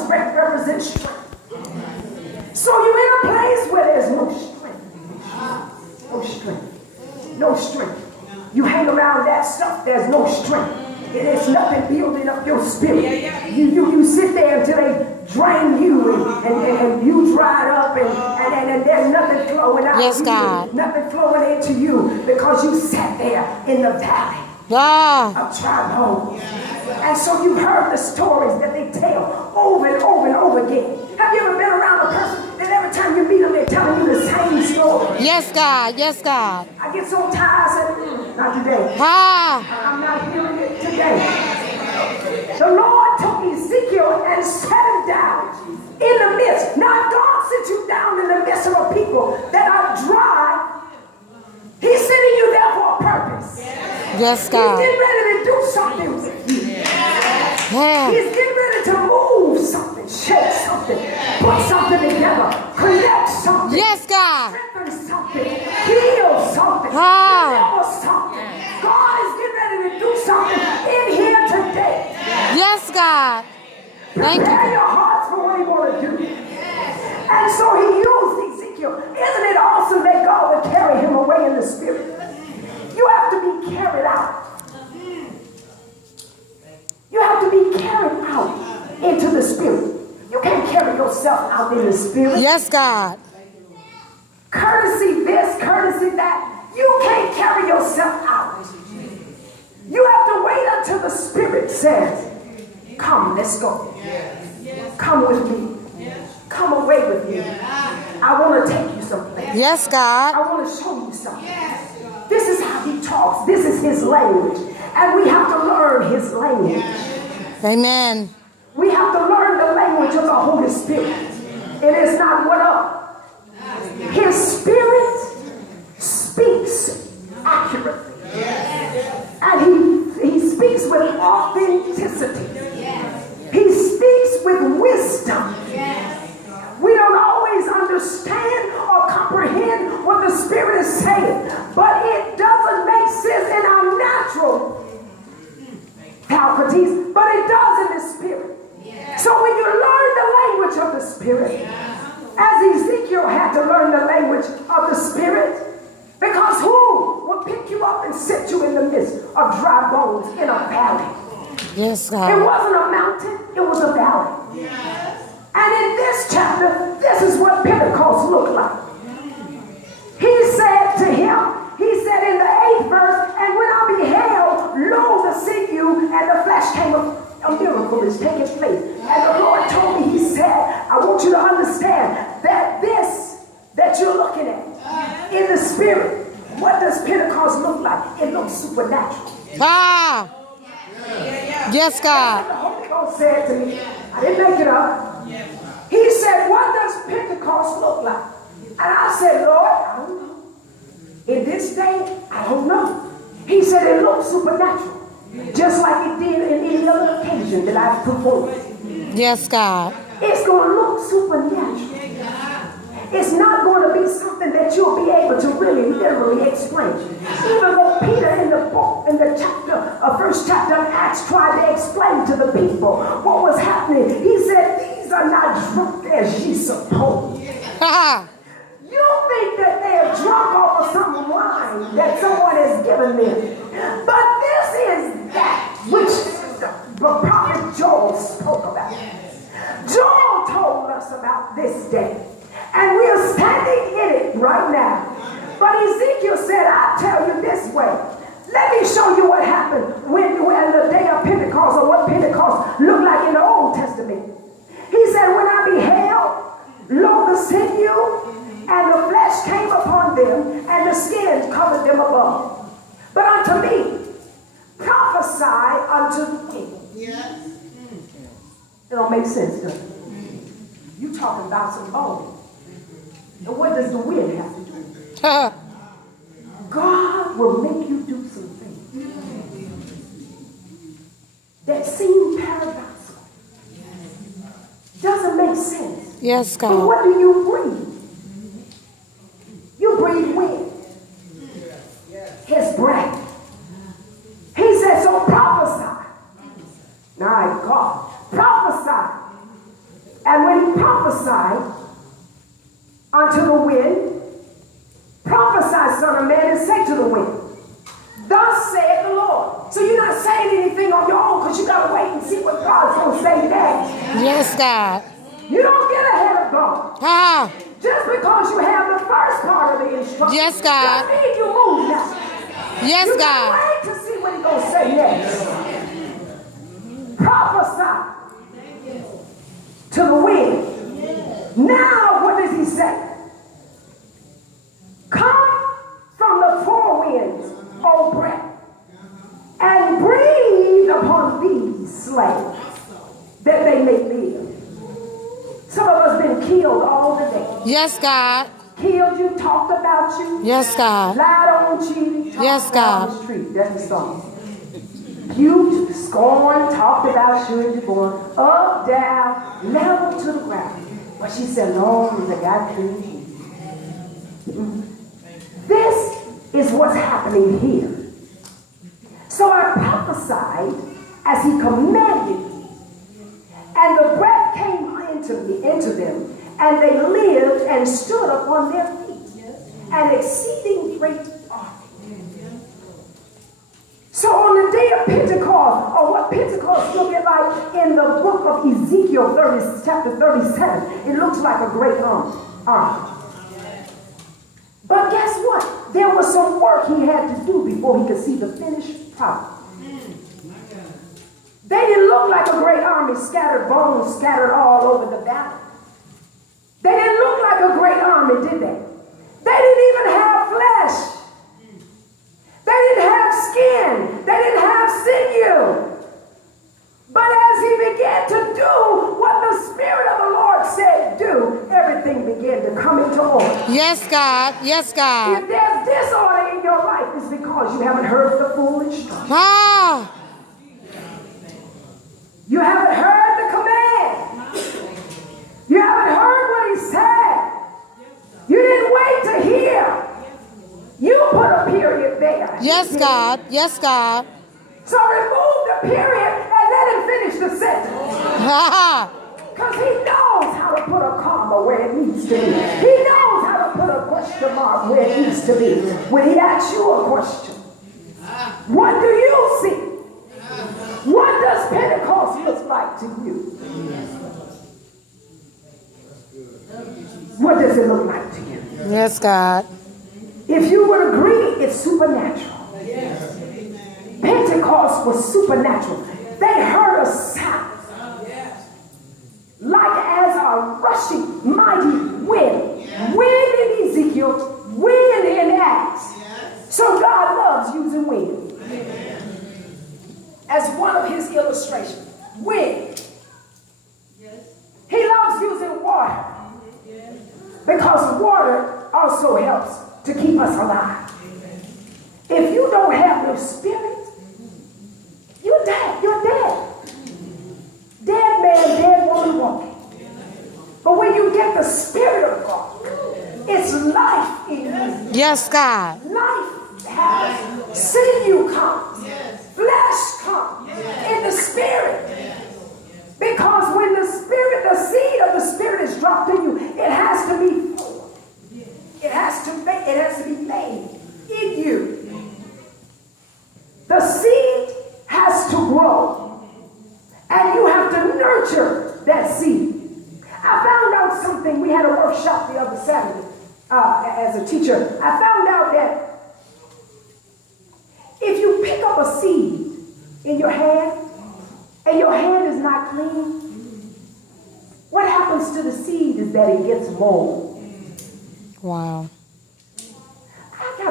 represents strength. So you're in a place where there's no strength. No strength. No strength. You hang around that stuff, there's no strength. There's nothing building up your spirit. You sit there until they drain you and you dried up and there's nothing flowing out of you. Nothing flowing into you because you sat there in the valley of dry bones. And so you've heard the stories that they tell over and over and over again. Have you ever been around a person that every time you meet them, they're telling you the same story? Yes, God. Yes, God. I get so tired, I said, not today. I'm not hearing it today. The Lord took Ezekiel and set him down in the midst. Now, God sits you down in the midst of a people that are dry. He's sending you there for a purpose. Yes, God. He's getting ready to do something with you. He's getting ready to move something, shake something, put something together, connect something. Yes, God. Strengthen something, heal something, deliver something. God is getting ready to do something in here today. Yes, God. Thank you. Prepare your hearts for what he wants to do. And so he used Ezekiel. Isn't it awesome that God would carry him away in the spirit? You have to be carried out. You have to be carried out into the spirit. You can't carry yourself out in the spirit. Yes, God. Courtesy this, courtesy that. You can't carry yourself out. You have to wait until the spirit says, come, let's go. Come with me. Come away with me. I want to take you someplace. Yes, God. I want to show you something. This is how he talks. This is his language. And we have to learn his language. Amen. We have to learn the language of the Holy Spirit. It is not what up. His spirit speaks accurately. And he speaks with authenticity. He speaks with wisdom. We don't always understand or comprehend what the Spirit is saying, but it doesn't make sense in our natural faculties, but it does in the Spirit. So when you learn the language of the Spirit, as Ezekiel had to learn the language of the Spirit, because who will pick you up and sit you in the midst of dry bones in a valley? Yes, God. It wasn't a mountain, it was a valley. And in this chapter, this is what Pentecost looked like. He said to him, he said in the 8th verse, and when I beheld, lo, the sinew and the flesh came up. A miracle is taking place. And the Lord told me, he said, I want you to understand that this that you're looking at in the spirit, what does Pentecost look like? It looks supernatural. Yes, God. The Holy Ghost said to me, I didn't make it up. He said, what does Pentecost look like? And I said, Lord, I don't know. In this day, I don't know. He said, it looks supernatural. Just like it did in any other occasion that I've performed. Yes, God. It's going to look supernatural. It's not going to be something that you'll be able to really literally explain. Even though Peter in the chapter, first chapter of Acts tried to explain to the people what was happening. He said, these are not drunk as ye suppose. You think that they are drunk off of some wine that someone has given them. But this is that which the prophet Joel spoke about. Joel told us about this day. And we are standing in it right now. But Ezekiel said, I'll tell you this way. Let me show you what happened when the day of Pentecost, or what Pentecost looked like in the Old Testament. He said, when I beheld, lo, the sinew and the flesh came upon them, and the skin covered them above. But unto me, prophesy unto the people. Yes. It don't make sense, does it? You talking about some bones. And what does the wind have to do with it? God will make you do some things that seem paradoxical. Doesn't make sense. Yes, God. But what do you breathe? You breathe wind. His breath. He said, so prophesy. My God. Prophesy saying, prophesy unto the wind, prophesy, son of man, and say to the wind, thus saith the Lord. So you're not saying anything on your own because you got to wait and see what God's going to say next. Yes, God. You don't get ahead of God. Ah. Just because you have the first part of the instruction, Yes, God. doesn't mean you move now. Yes, You God. gotta wait to see what he's going to say next. Prophesy to the wind. Now, what does he say? Come from the four winds, O breath, and breathe upon these slaves, that they may live. Some of us been killed all the day. Yes, God. Killed you, talked about you. Yes, God. Lied on, cheated, talked Yes, about God. the street. That's the song. Puked, scorned, talked about you and your born, up, down, level to the ground. But she said, Lord, I got you. This is what's happening here. So I prophesied as he commanded me, and the breath came into them, and they lived and stood upon their feet, an exceeding great army. So on the day of Pentecost, or what Pentecost looked like in the book of Ezekiel chapter 37, it looks like a great army. But guess what? There was some work he had to do before he could see the finished product. They didn't look like a great army, scattered bones scattered all over the valley. They didn't look like a great army, did they? They didn't even have flesh. They didn't have skin. They didn't have sinew. But as he began to do what the Spirit of the Lord said do, everything began to come into order. Yes, God. Yes, God. If there's disorder in your life, it's because you haven't heard the full instruction. Ah. You haven't heard the command. You haven't heard what he said. You didn't wait to hear. You put a period there. Yes, God. Yes, God. So remove the period and let him finish the sentence. Ah. Because he knows how to put a comma where it needs to be. He knows how to put a question mark where it needs to be. When he asks you a question, what do you see? What does Pentecost look like to you? What does it look like to you? Yes, God. If you would agree, it's supernatural. Pentecost was supernatural. They heard a sound like as a rushing mighty wind. Wind in Ezekiel, wind in Acts. So God loves using wind as one of his illustrations. Wind. He loves using water because water also helps to keep us alive. If you don't have your spirit, you're dead. You're dead. Dead man, dead woman walking. But when you get the Spirit of God, it's life in you. Yes, God. Life has sinew comes, flesh comes in the Spirit. Because when the Spirit, the seed of the Spirit is dropped in you, it has to be formed. It has to be made in you. The seed has to grow, and you have to nurture that seed. I found out something. We had a workshop the other Saturday as a teacher. I found out that if you pick up a seed in your hand and your hand is not clean, what happens to the seed is that it gets mold. Wow.